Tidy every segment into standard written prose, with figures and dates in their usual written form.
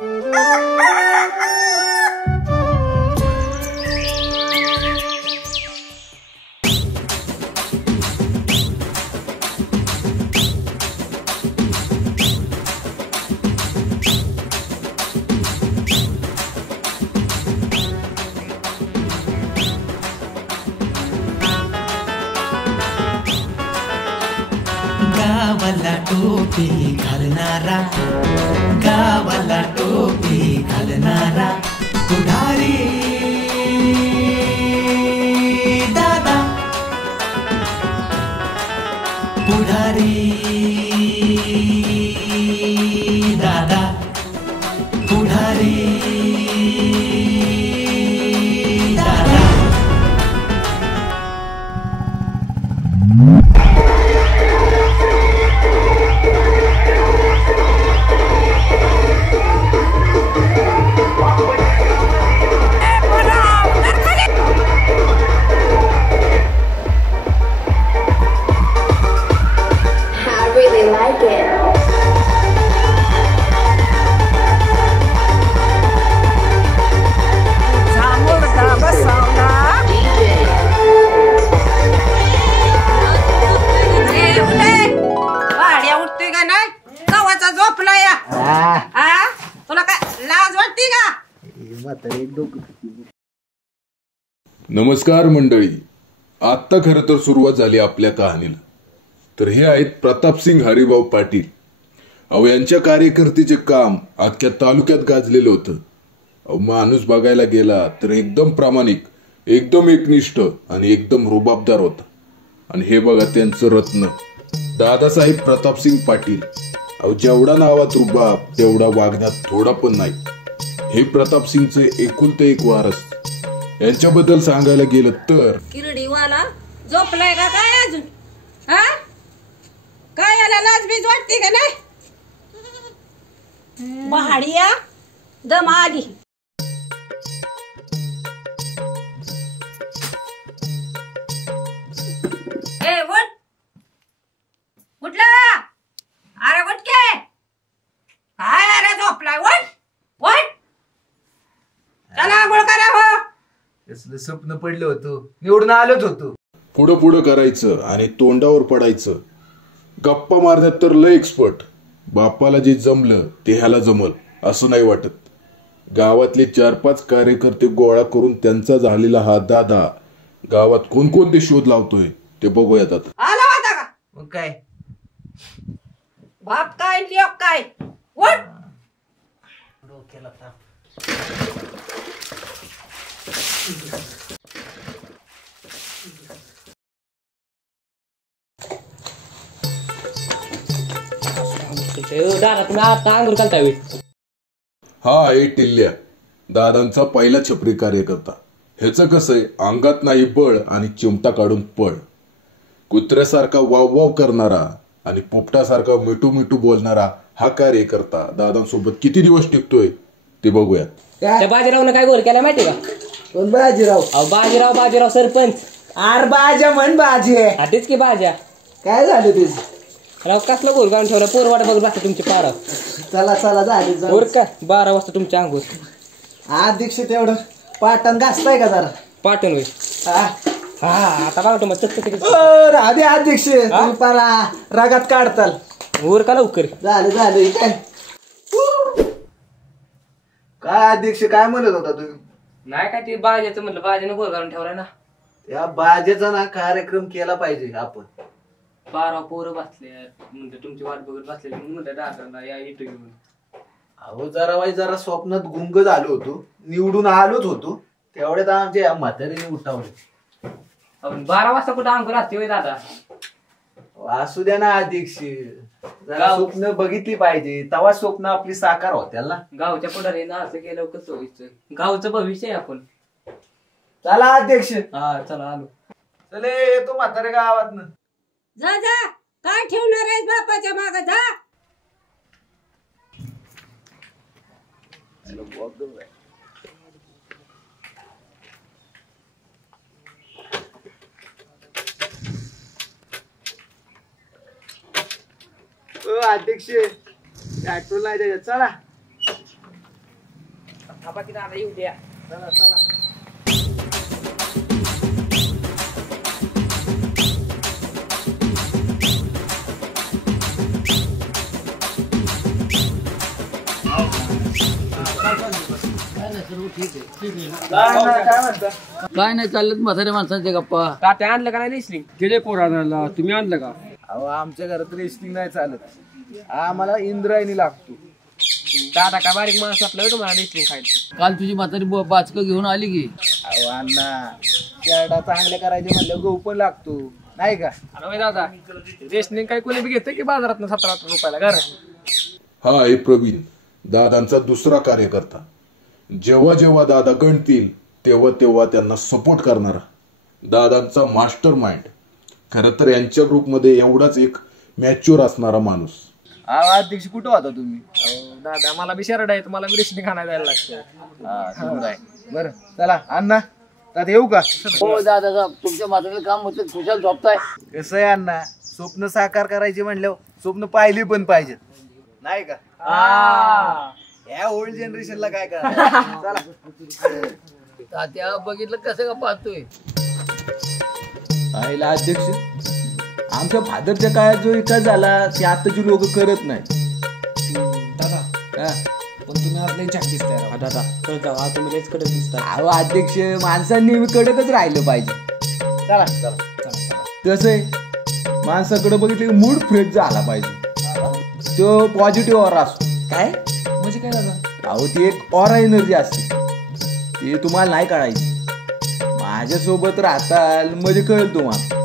गावाला टोपी घालणारा, गावाला टोपी घालणारा पुढारी दादा, पुढारी दादा, पुढारी दादा. तुला काय लाज वाटते का? नमस्कार मंडळी, आता खरं तर सुरुवात झाली आपल्या कहाणीला. तर हे आहेत प्रतापसिंग हरिभाऊ पाटील. अहो, यांच्या कार्यकर्त्याचे काम अख्ख्या तालुक्यात गाजलेलं होतं. अहो, माणूस बघायला गेला तर एकदम प्रामाणिक, एकदम एकनिष्ठ आणि एकदम रुबाबदार होता. आणि हे बघा त्यांचं रत्न दादासाहेब प्रतापसिंग पाटील. अहो, जेवढा नावात रुबाब तेवढा वागण्यात थोडा पण नाही. हे प्रतापसिंगचे एकुलते एक वारस. यांच्याबद्दल सांगायला गेलं तर किरडीवाला झोपलाय का काय अजून? हा, काय याला लाज बीज वाटते का नाही? पहाडिया दम आधी. ए उठ, उठला? अरे उठ के, काय अरे झोपलाय? उठ उठ, चला आंघोळ करा. हो, कसलं स्वप्न पडलं होतं, निवडून आलोच होतो. पुढं पुढं करायचं आणि तोंडावर पडायचं. गप्पा मारण्यात तर लय एक्सपर्ट. बापाला जे जमलं ते ह्याला जमल असं नाही वाटत. गावातले 4-5 कार्यकर्ते गोळा करून त्यांचा झालेला हा दादा गावात कोणकोणते शोध लावतोय ते बघूयात आता. आला होता का? मग काय, बाप काय लिओक काय? उठ. डोक्याला ताप. दादा तुम्ही आता अंगूर घालताय? हा आहे टिल्ल्या, दादांचा पहिला छपरी कार्यकर्ता. ह्याचं कसं आहे, अंगात नाही बळ आणि चिमटा काढून पळ. कुत्र्यासारखा वाव वाव करणारा आणि पोपटासारखा मिठू मिठू बोलणारा हा कार्यकर्ता दादांसोबत किती दिवस टिकतोय ते बघूयात. त्या बाजीरावनं काय गोल केला माहिती का? कोण बाजीराव? अहो बाजीराव सरपंच. आर बाजा म्हण बाजी आहे. तेच की बाजा. काय झालं तुझ? राव कसला गोल गाऊन ठेवला? पोर वाट बघत बसता तुमची पारा. चला चला झाले वर का 12 वाजता तुमचे अंगूर. अध्यक्ष तेवढं पाटण घासताय का जरा? पाटण होईल. हा आता बघा तुम्हाला राधे अध्यक्ष तुम्ही पारा रागात काढताल. वर का लवकर. झालं काय काय अध्यक्ष काय म्हणत होता तुम्ही? नाही काय ते बाजाचं म्हटलं, बाजाने गोल घालून ठेवला ना. या बाजेचा ना कार्यक्रम केला पाहिजे आपण. 12 पोरं बसले म्हणजे तुमची वाट बघत बसले म्हणलं दादांना या इथं घेऊन. अहो जरा स्वप्नात गुंग झालो होतो, निवडून आलोच होतो, तेवढ्यात आमच्या म्हातारीने उठावले. आपण 12 वाजता कुठं अंकुर असते होय दादा? असू द्या ना अध्यक्ष, जरा स्वप्न बघितली पाहिजे, तेव्हा स्वप्न आपली साकार होत्याल ना. गावच्या पुढारीनं असं केलं कसं व्हायचं? गावचं भविष्य आहे आपण. चला अध्यक्ष. हा चला आलो. चले येतो म्हातारे गावात. जा जा, काय ठेवणार आहेस बापाच्या मागे? जा. अध्यक्ष पेट्रोल नाही द्यायचं. चला बाकी दादा येऊ द्या. काय नाही चाललं म्हाताऱ्या माणसांच्या गप्पा. तात्या आणलं का नाही रेसलिंग? गेले पोराला तुम्ही आणलं का? अहो आमच्या घरात रेसलिंग नाही चालत, आम्हाला इंद्रायणी लागतो. दादा काय बारीक माणूस आपलं का मला रेसलिंग खायचं? काल तुझी म्हातारी बाचकं घेऊन आली की. अहो अण्णा, शेरडा चांगल्या करायचे म्हणलं गहू पण लागतो नाही का? अरे दादा रेसलिंग काय कोणी बी घेतं की बाजारात 17-18 रुपयाला घर? हा आहे प्रवीण, दादांचा दुसरा कार्यकर्ता. जेव्हा जेव्हा दादा गणतील तेव्हा तेव्हा त्यांना सपोर्ट करणारा दादांचा मास्टर माइंड. खरं तर यांच्या ग्रुपमध्ये एवढाच एक मॅच्युअर असणारा माणूस. अहो अध्यक्ष कुठं होता तुम्ही? दादा मला बी शरड आहे, तुम्हाला बी रेसलिंग आणायला जायला लागतं. बरं चला अण्णा, आता येऊ का? हो दादा, तुमच्या म्हातारीला काम होतं, खुशाल झोपताय. कसं आहे अण्णा, स्वप्न साकार करायचे म्हणल्यावर स्वप्न पाहिली पण पाहिजेत नाही का? या ओल्ड जनरेशनला काय करायचं? चला. तात्या बघितलं कसं का पाहतोय. आईला अध्यक्ष, आमच्या फादरच्या काळात जो विकास झाला ते आताची लोक करत नाही. दादा पण तुम्ही आज लई झाक दिसताय राव. दादा कळत जावा, तुम्ही लयच कडक दिसता. अहो अध्यक्ष, माणसांनी नेहमी कडकच राहिलं पाहिजे. चला चला. कसं आहे, माणसाकडे बघितलं की मूड फ्रेश झाला पाहिजे. तो पॉझिटिव्ह ऑरा असतो. काय म्हणजे काय दादा? अहो ती एक ऑरा एनर्जी असते, ती तुम्हाला नाही कळायची. माझ्यासोबत राहताल म्हणजे कळेल तुम्हाला.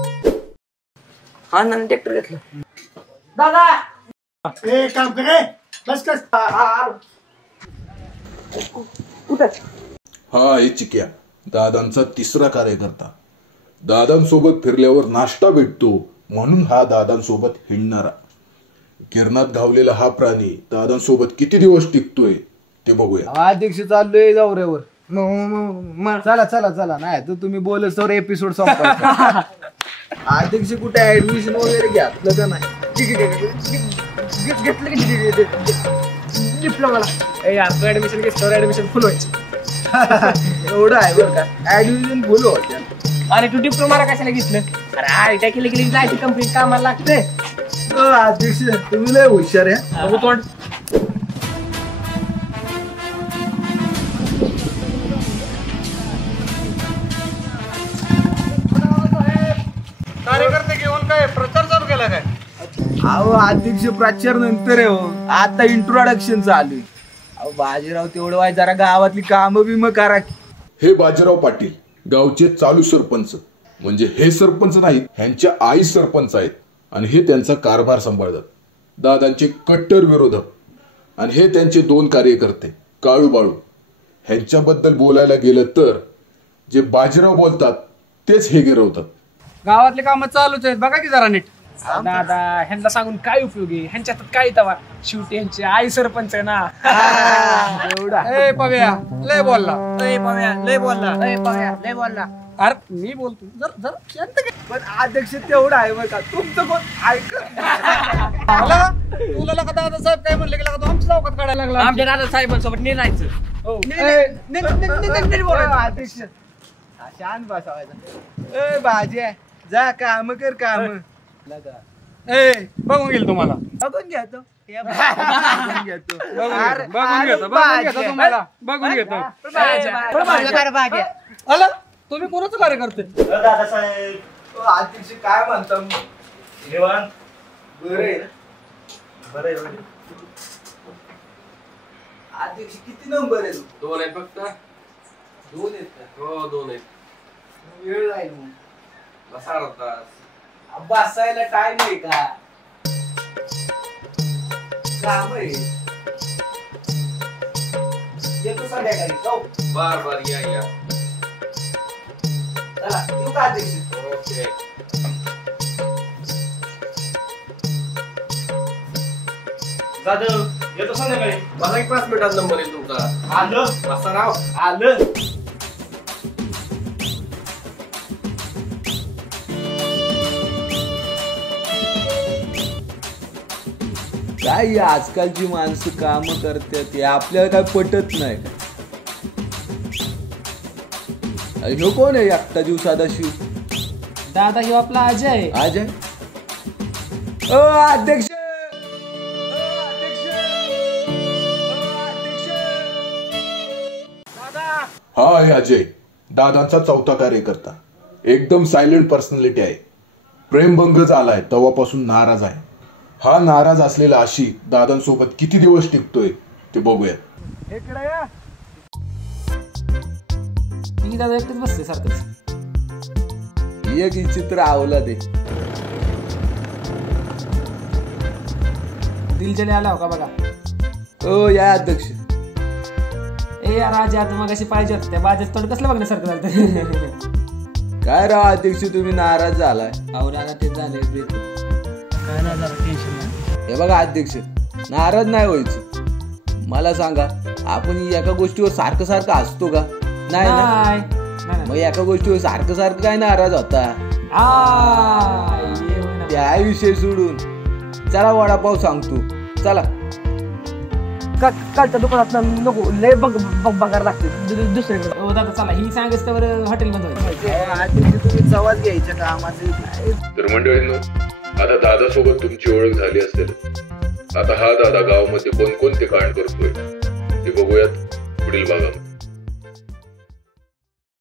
हा ना ट्रॅक्टर घेतलं. हा आहे चिक्या, दादांचा तिसरा कार्यकर्ता. दादांसोबत फिरल्यावर नाश्ता भेटतो म्हणून हा दादांसोबत हिंडणारा. किरणात धावलेला हा प्राणी दादांसोबत किती दिवस टिकतोय ते बघूया. अध्यक्ष चाललोय दौऱ्यावर. चला चला चला, नाही तर तुम्ही बोलत तर एपिसोड संपवा. अध्यक्ष कुठे ऍडमिशन वगैरे घेतलं का नाही? घेतलं की डिप्लोमाला ऍडमिशन घेतलं, ऍडमिशन फुल व्हायची. एवढं आहे बरं का, ऍडमिशन फुल होत्या. अरे तू डिप्लोमाला कशाला घेतलं? अरे आयटी केली गेली जायची कंपनी कामाला लागते. अध्यक्ष तुम्ही लय हुशार आहे. बघू तोंड. कार्यकर्ते घेऊन काय प्रचार चालू केला काय? अहो अध्यक्ष प्रचार नंतर आहे हो, आता इंट्रोडक्शन चालू आहे. अहो बाजीराव तेवढं वाय जरा गावातली कामं बिमं करा. हे बाजीराव पाटील गावचे चालू सरपंच. म्हणजे हे सरपंच नाहीत, ह्यांच्या आई सरपंच आहेत आणि हे त्यांचा कारभार सांभाळतात. दादांचे कट्टर विरोधक आणि हे त्यांचे 2 कार्यकर्ते काळू बाळू. ह्यांच्याबद्दल बोलायला गेलं तर जे बाजीराव बोलतात तेच हे गिरवतात. गावातले काम चालूच आहेत, बघा की जरा नीट. दादा ह्यांना सांगून काय उपयोग आहे? ह्यांच्या हातात काय तवा? शेवटी ह्यांची आई सरपंच आहे ना. एवढा ए पव्या लय बोलला. लय बोलला. अरे मी बोलतो जर शांत घे. पण अध्यक्ष तेवढं आहे बरं का, तुमचं कोण ऐक. आला तुला लका दादा साहेब काय म्हणले की लका तू आमच्या चौकात काढायला लागला. आमच्या दादा साहेबांसोबत निघायचं. अध्यक्ष शांत बसावायचा. ए भाजी आहे, जा काम कर काम. ए बघून गेल तुम्हाला. बघून घेतो बघून घेतो तुम्हाला. बघून घेतो. आला तुम्ही कोणाचं कार्य करते? अध्यक्ष काय म्हणता? बरं आहे ना? अध्यक्ष किती नंबर आहे? 2 आहेत फक्त. 2 आहेत का? हो 2 आहेत. वेळ राहील मग. बसा तास. बसायला टाइम आहे का? काम आहे. येतो संध्याकाळी. जाऊ. बार या. चला येऊ का अध्यक्ष? ओके. जाधव येतो संध्याकाळी. मला एक 5 मिनिटात नंबर येईल तुमचा. आलं. बसा राव. आलं. काय आजकालची माणसं काम करतात हे आपल्याला काय पटत नाही. ह्यो कोण आहे एकटा जीव साधा शिव? दादा ह्यो आपला अजय. अजय ओ अध्यक्ष हा आहे अजय, दादांचा चौथा कार्यकर्ता. एकदम सायलेंट पर्सनॅलिटी आहे. प्रेमभंग झालाय तेव्हापासून नाराज आहे. हा नाराज असलेला आशिक दादांसोबत किती दिवस टिकतोय ते बघूयात. ती दादा एकटेच बसते सारखंच. एक चित्र आवला ते दिलजले आला हो का बघा. ओ या अध्यक्ष. ए यार राजा आता मग अशी पाहिजे होतं त्या बाजात तोंड कसलं बघण्यासारखं झालं. काय राव अध्यक्ष तुम्ही नाराज झालाय? अहो दादा तेच झालंय काय नाही झालं टेन्शन नाही. हे बघा अध्यक्ष, नाराज नाही व्हायचं. मला सांगा, आपण एका गोष्टीवर सारखं सारखं असतो का? नाही ना. नाही मग एका गोष्टीवर सारखं सारखं काय नाराज होता? त्या विषय सोडून चला वडापाव सांगतो. चला कालच्या दुकानात नको लय बघायला लागते दुसरीकडे. हो दादा चला, ही सांगायचं तर हॉटेल बंद व्हायचं. तुम्ही जवळ घ्यायच्या कामाचे. तर मंडळींनो, आता दादा सोबत तुमची ओळख झाली असेल. आता हा दादा गावामध्ये कोणकोणते कांड करतोय ते बघूयात पुढील भागामध्ये.